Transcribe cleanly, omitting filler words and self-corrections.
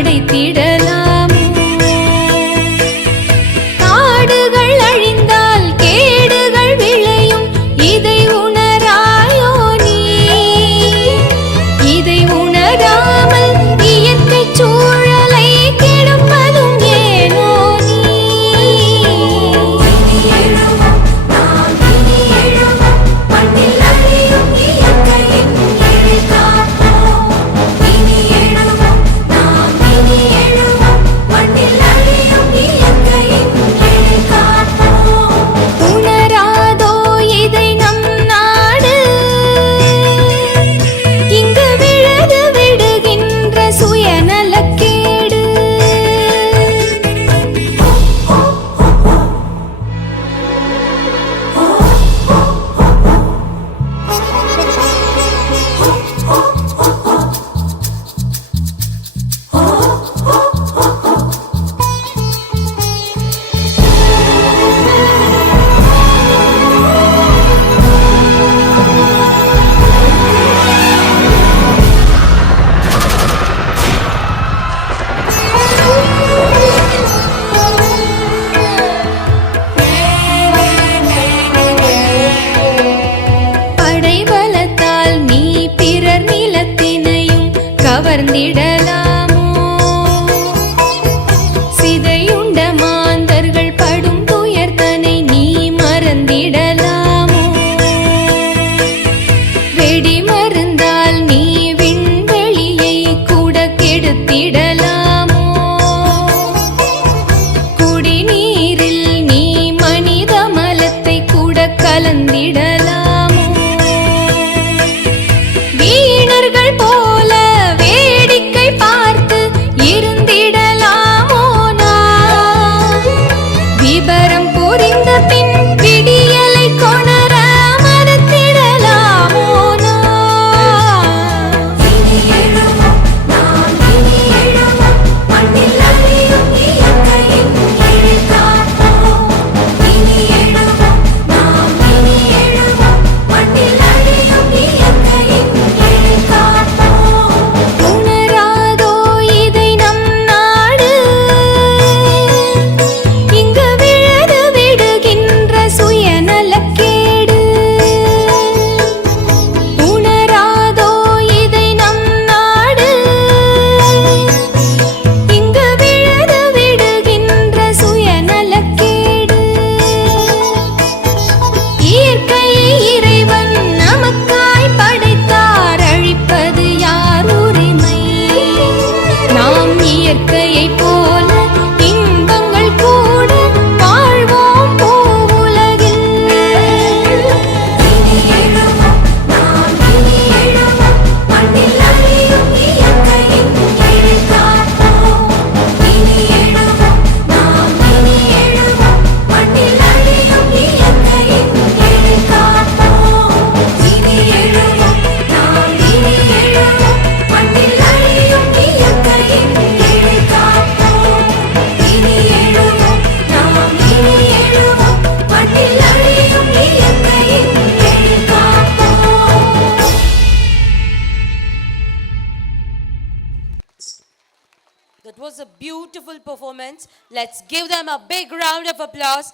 படைத்திடலாமோ? காடுகள் அழிந்தால் கேடுகள் விளையும், இதை உணராயோ நீ? இதை உணராமல் இயற்கை சூழலை கெடுப்பதும் ஏனோ நீ? உணராதோ இதை நம் நாடு? இங்கு விழுது விடுகின்ற சுயநலக்கேடு. படைபலத்தால் நீ பிறர் நிலத்தினையும் கவர்ந்திடலாமோ? சிதையுண்ட மாந்தர்கள் படும் துயர்தனை நீ மறந்திடலாமோ? வெடி மருந்தால் நீ விண்வெளியை கூட கெடுத்திடலாமோ? குடிநீரில் நீ மனித மலத்தை கூட கலந்திடலாமோ? வீணர்கள் போல வேடிக்கை பார்த்து இருந்திடலாமோ நாம்? விபரம் புரிந்த பின் விடியலை கொணர மறுத்திடலாமோ நாம்? உணராதோ இதை நம் நாடு? இங்கு விழுது விடுகின்ற சுயநலக்கேடு. உணராதோ இதை நம் நாடு? இங்கு விழுது விடுகின்ற சுயநலக்கேடு. இயற்கையை இறைவன் நமக்காய் படைத்தார், அழிப்பது யார் உரிமை? நாம் இயற்கையை போல இன்பங்கள் கூட வாழ்வோம் பூவுலகில். That was a beautiful performance. Let's give them a big round of applause.